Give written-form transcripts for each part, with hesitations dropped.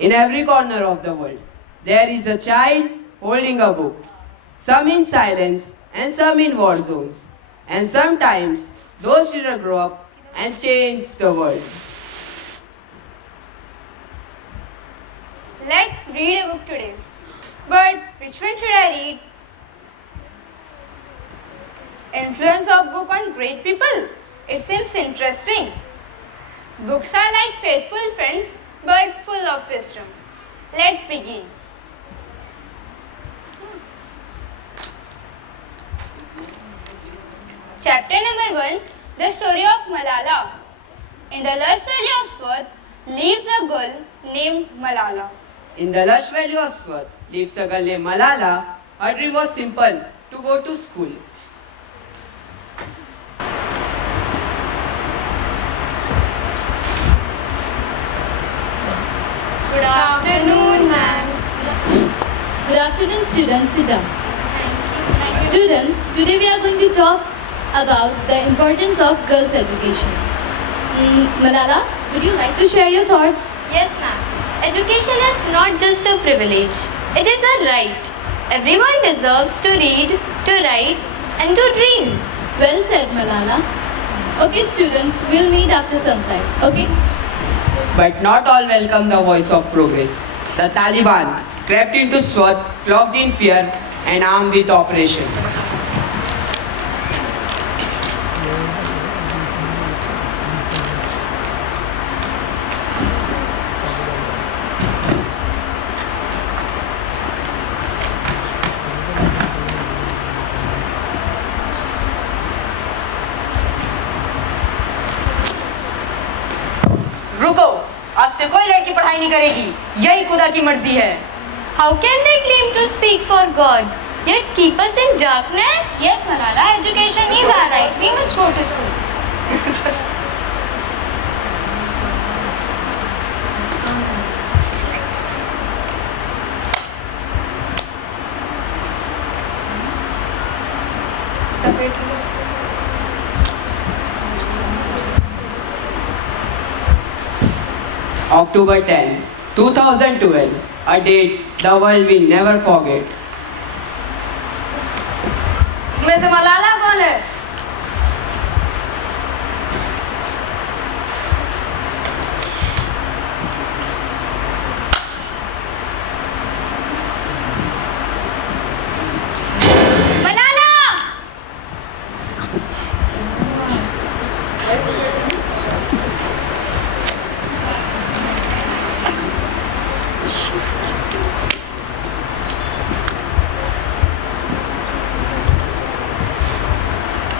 In every corner of the world, there is a child holding a book, some in silence and some in war zones. And sometimes those children grow up and change the world. Let's read a book today. But which one should I read? Influence of book on great people. It seems interesting. Books are like faithful friends but full of wisdom. Let's begin. Chapter number 1, The Story of Malala. In the lush valley of Swat lives a girl named Malala. In the lush valley of Swat lives a girl named Malala. Her dream was simple, to go to school. Good afternoon, ma'am. Good afternoon, students. Sit down. Students, today we are going to talk about the importance of girls' education. Malala, would you like to share your thoughts? Yes, ma'am. Education is not just a privilege, it is a right. Everyone deserves to read, to write, and to dream. Well said, Malala. Okay, students, we'll meet after some time. Okay? But not all welcome the voice of progress. The Taliban crept into Swat, cloaked in fear and armed with operation. रुको, आज से कोई लड़की पढ़ाई नहीं करेगी, यही खुदा की मर्जी है। How can they claim to speak for God, yet keep us in darkness? Yes, Malala, education is our right. We must go to school. October 10, 2012, a date the world will never forget. में से मलाला कौन है?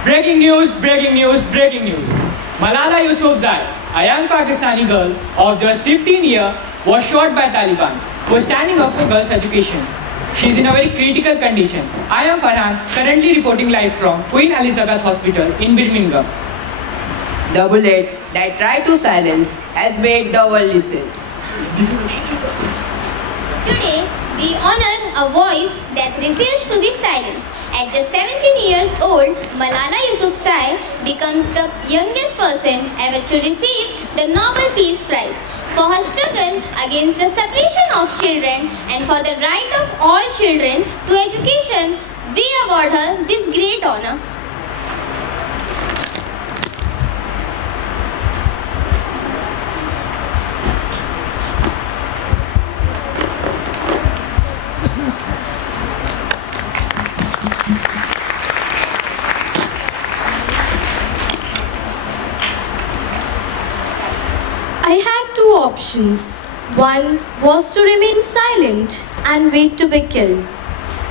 Breaking news, breaking news, breaking news. Malala Yousafzai, a young Pakistani girl of just 15 years, was shot by Taliban for standing up for girls' education. She is in a very critical condition. I am Farhan, currently reporting live from Queen Elizabeth Hospital in Birmingham. The bullet that tried to silence has made the world listen. Today, we honor a voice that refused to be silenced. At just 17 years old, Malala Yousafzai becomes the youngest person ever to receive the Nobel Peace Prize. For her struggle against the suppression of children and for the right of all children to education, we award her this great honor. I had two options. One was to remain silent and wait to be killed.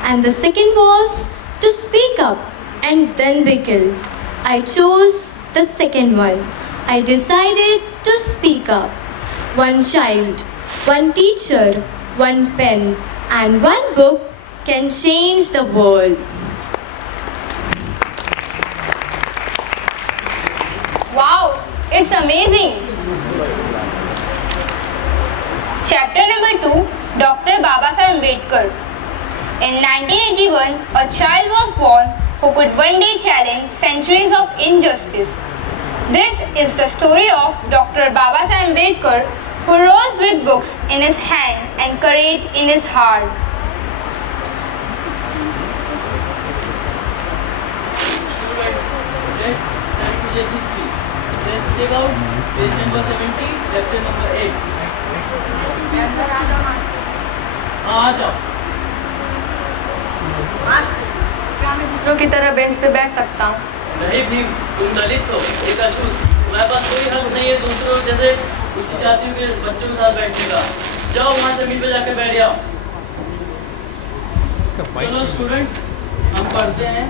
And the second was to speak up and then be killed. I chose the second one. I decided to speak up. One child, one teacher, one pen, and one book can change the world. Wow, it's amazing. Chapter number 2, Dr. Babasaheb Ambedkar. In 1981, a child was born who could one day challenge centuries of injustice. This is the story of Dr. Babasaheb Ambedkar, who rose with books in his hand and courage in his heart. Students, let's start with history. Let's take out page number 70, chapter number 8. हाँ आ जाओ. क्या मैं दूसरों की तरह bench पे बैठ सकता हूँ? नहीं भीम, तुम दलित हो, एक अछूत. तुम्हारे पास कोई हक नहीं है दूसरों जैसे उच्च जातियों के बच्चों के साथ बैठने का. जाओ वहाँ जमीन पे जाके बैठ जाओ. चलो स्टूडेंट्स, हम पढ़ते हैं.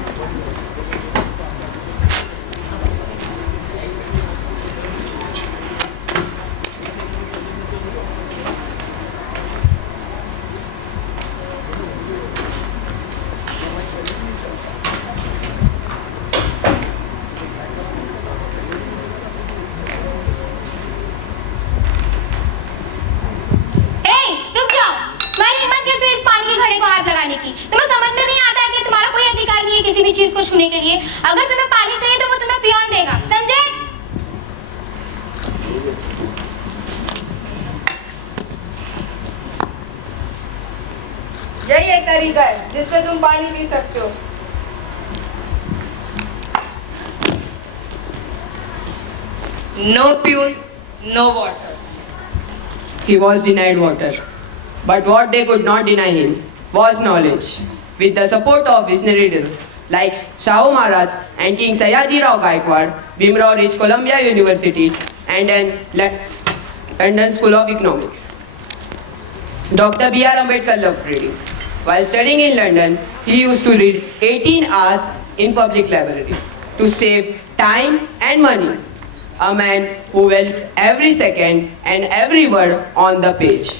तुम्हें समझ में नहीं आता है कि तुम्हारा कोई अधिकार नहीं है किसी भी चीज को छूने के लिए. अगर तुम्हें पानी चाहिए तो वो तुम्हें पियोन देगा, समझे? यही एक तरीका है जिससे तुम पानी पी सकते हो. No fuel, no water. He was denied water. But what they could not deny him was knowledge. With the support of visionary leaders like Shahu Maharaj and King Sayaji Rao Gaikwad, Bhimrao reached Columbia University and then London School of Economics. Dr. B.R. Ambedkar loved reading. While studying in London, he used to read 18 hours in public library to save time and money. A man who valued every second and every word on the page.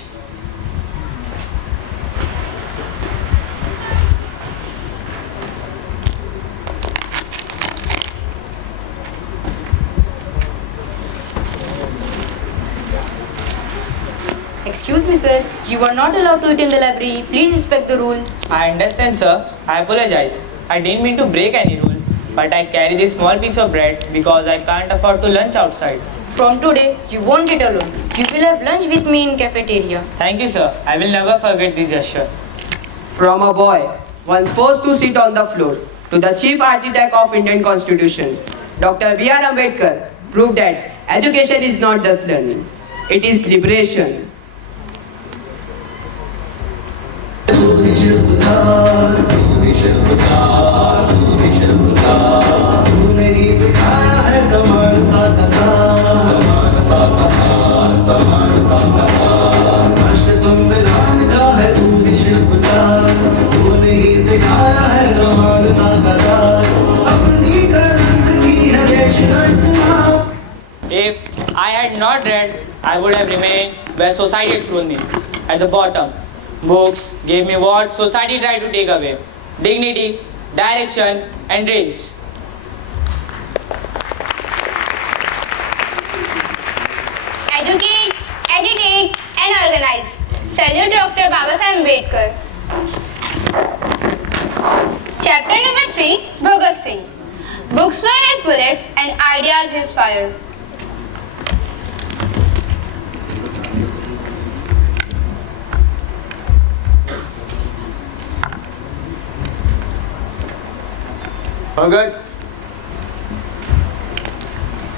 Excuse me, sir. You are not allowed to eat in the library. Please respect the rule. I understand, sir. I apologize. I didn't mean to break any rule, but I carry this small piece of bread because I can't afford to lunch outside. From today, you won't eat alone. You will have lunch with me in cafeteria. Thank you, sir. I will never forget this gesture. From a boy once forced to sit on the floor to the chief architect of Indian Constitution, Dr. B.R. Ambedkar proved that education is not just learning, it is liberation. तूने ही सिखाया है समानता का सार राष्ट्र संविधान का है तू ही शिल्पकार. तूने ही सिखाया है समानता का सार. अपनी कलम से की है देश रचना. If I had not read, I would have remained where society had thrown me, at the bottom. Books gave me what society tried to take away: dignity, direction, and dreams. Educate, educate, and organize. Salute Dr. Babasaheb Ambedkar. Chapter number 3, Bhagat Singh. Books were his bullets and ideas his fire.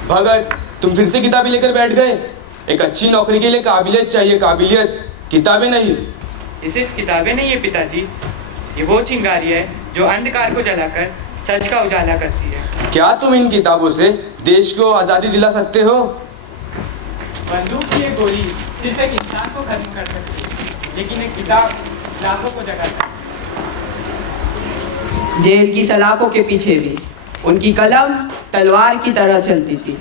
भगत, तुम फिर से किताबें लेकर बैठ गए. एक अच्छी नौकरी के लिए काबिलियत चाहिए, काबिलियत, किताबें नहीं. ये सिर्फ किताबें नहीं है पिताजी, ये वो चिंगारी है जो अंधकार को जलाकर सच का उजाला करती है. क्या तुम इन किताबों से देश को आज़ादी दिला सकते हो? बंदूक की एक गोली सिर्फ एक इंसान को खत्म कर सकती है, लेकिन एक किताब लाखों को जगा सकती है. जेल की सलाखों के पीछे भी उनकी कलम तलवार की तरह चलती थी.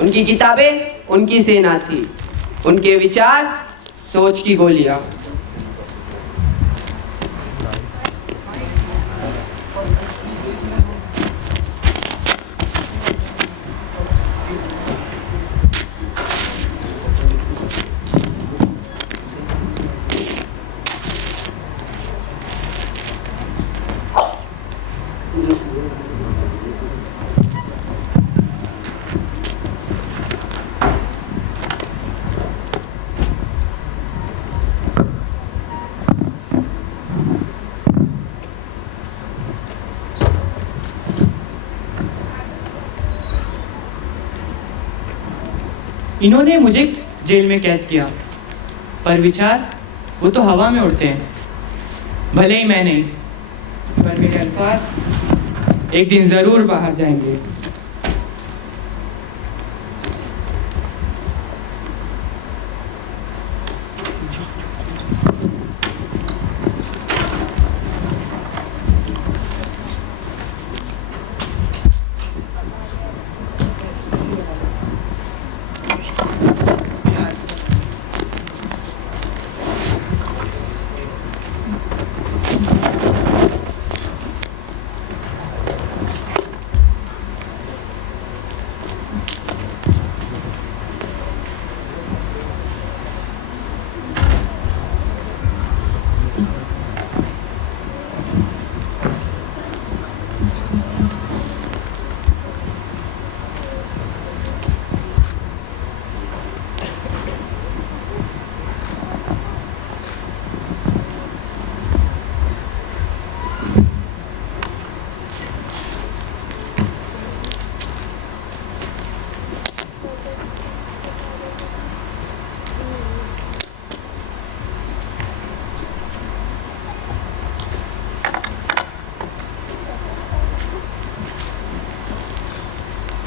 उनकी किताबें उनकी सेना थी, उनके विचार सोच की गोलियां. इन्होंने मुझे जेल में कैद किया, पर विचार वो तो हवा में उड़ते हैं। भले ही मैं नहीं, पर मेरे अल्फाज एक दिन जरूर बाहर जाएंगे।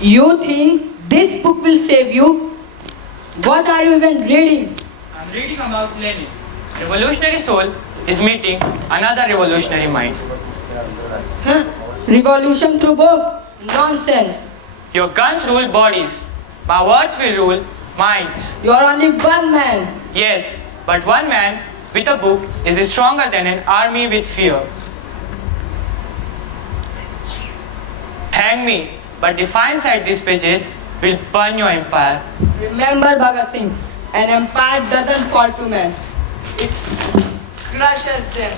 You think this book will save you? What are you even reading? I'm reading about Lenin. Revolutionary soul is meeting another revolutionary mind. Huh? Revolution through book? Nonsense. Your guns rule bodies. My words will rule minds. You are only one man. Yes, but one man with a book is stronger than an army with fear. Hang me, but the fine side these pages will burn your empire. Remember Bhagat Singh, an empire doesn't fall to men. It crushes them.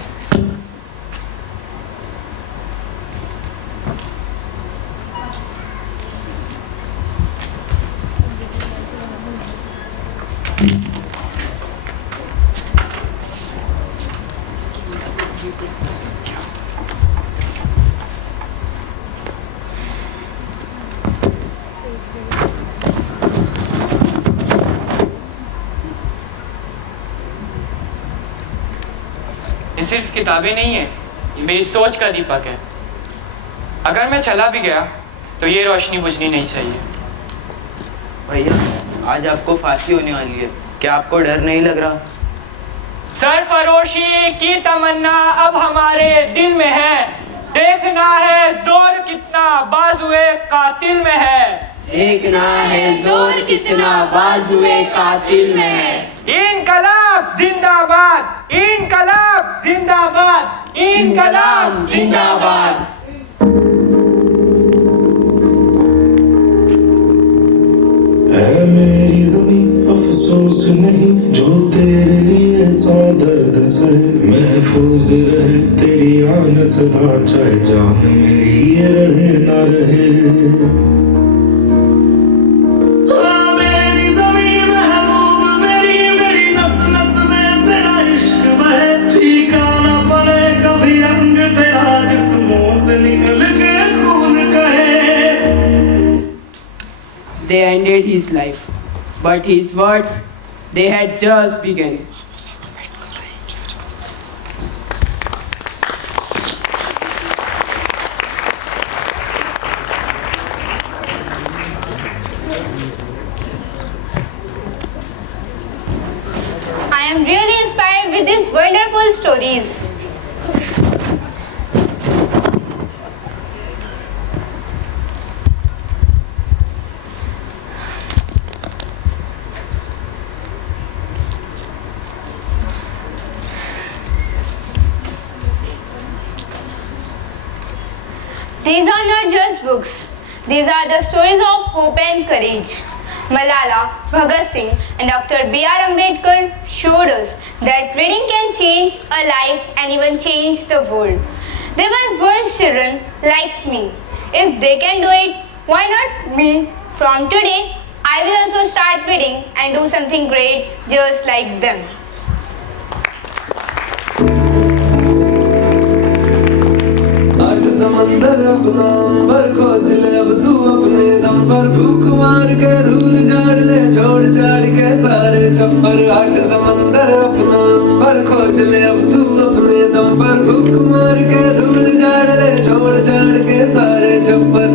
ये सिर्फ किताबें नहीं है, ये मेरी सोच का दीपक है। अगर मैं चला भी गया तो ये रोशनी बुझनी नहीं चाहिए। भैया, आज आपको फांसी होने वाली है, क्या आपको डर नहीं लग रहा? सरफरोशी की तमन्ना अब हमारे दिल में है, देखना है जोर कितना बाजुए कातिल में है। देखना है जोर कितना बाजुए कातिल में है। इनकलाब जिंदाबाद, इनकलाब जिंदाबाद, इनकलाब जिंदाबाद। है मेरी ज़मीं अफसोस नहीं जो तेरे लिए सौ दर्द से महफूज रहे तेरी आन सदा, चाहे जान मेरी ये रहे ना रहे। They ended his life, but his words, they had just begun. I am really inspired with these wonderful stories. These are not just books. These are the stories of hope and courage. Malala, Bhagat Singh and Dr. B.R. Ambedkar showed us that reading can change a life and even change the world. They were once children like me. If they can do it, why not me? From today, I will also start reading and do something great just like them. समंदर अपना अंबर खोज ले अब तू अपने दम पर, भूख मार के धूल झाड़ ले छोड़ छाड़ के सारे चप्पर आठ समंदर अपना नंबर खोज ले अब तू अपने दम पर फूक मार के धूल झाड़ ले छोड़ छाड़ के सारे चप्पर